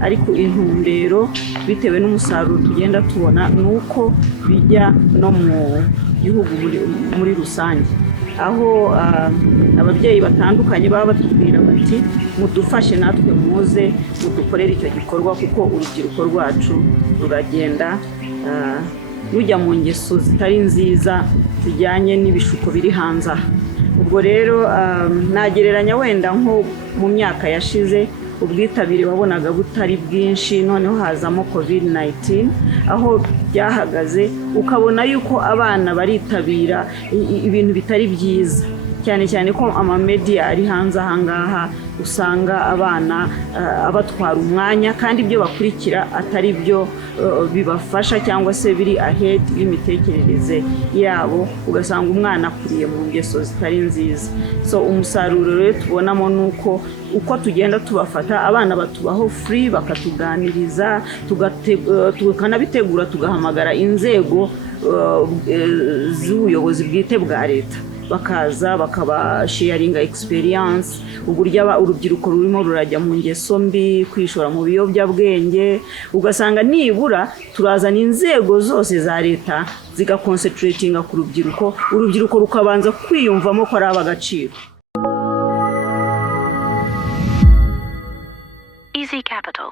ariko intumbero bitewe n'umusaruro tugenda tubona nuko bijya no mu gihugu muri rusange, aho ababyeyi batandukanye baba batubwira bati mudufashe natwe muze mudukorere icyo gikorwa kuko urubyiruko rwacu ruragenda rujya mu ngeso zitari nziza zijyanye n'ibishuko biri hanze aha. Ubwo rero nagereranya wenda nko mu myaka yashize ubwitabire wabonaga butari bwinshi, noneho hazamo COVID-19 aho byahagaze ukabona yuko abana baritabira ibintu bitari byiza, cyane cyane ko amamedia ari hanze ahangaha usanga abana abatwara umwanya kandi ibyo bakurikira atari byo bibafasha cyangwa se biri ahead y'imitekerereze yabo, ugasanga umwana akuriye mu ngeso zitari nziza. So umusaruro rero tubonamo nuko uko tugenda tubafata abana batubaho free, bakatuganiriza tukanabitegura, tugahamagara inzego z'ubuyobozi bwite bwa leta bakaza bakabasharinga experience uburyo urubyiruko rurimo rurajya mu ngeso mbi, kwishora mu biyobyabwenge. Ugasanga nibura turazana inzego zose za leta zigaconcentratinga ku urubyiruko rukabanza kwiyumvamo ko ari ab'agaciro. Easy Capital.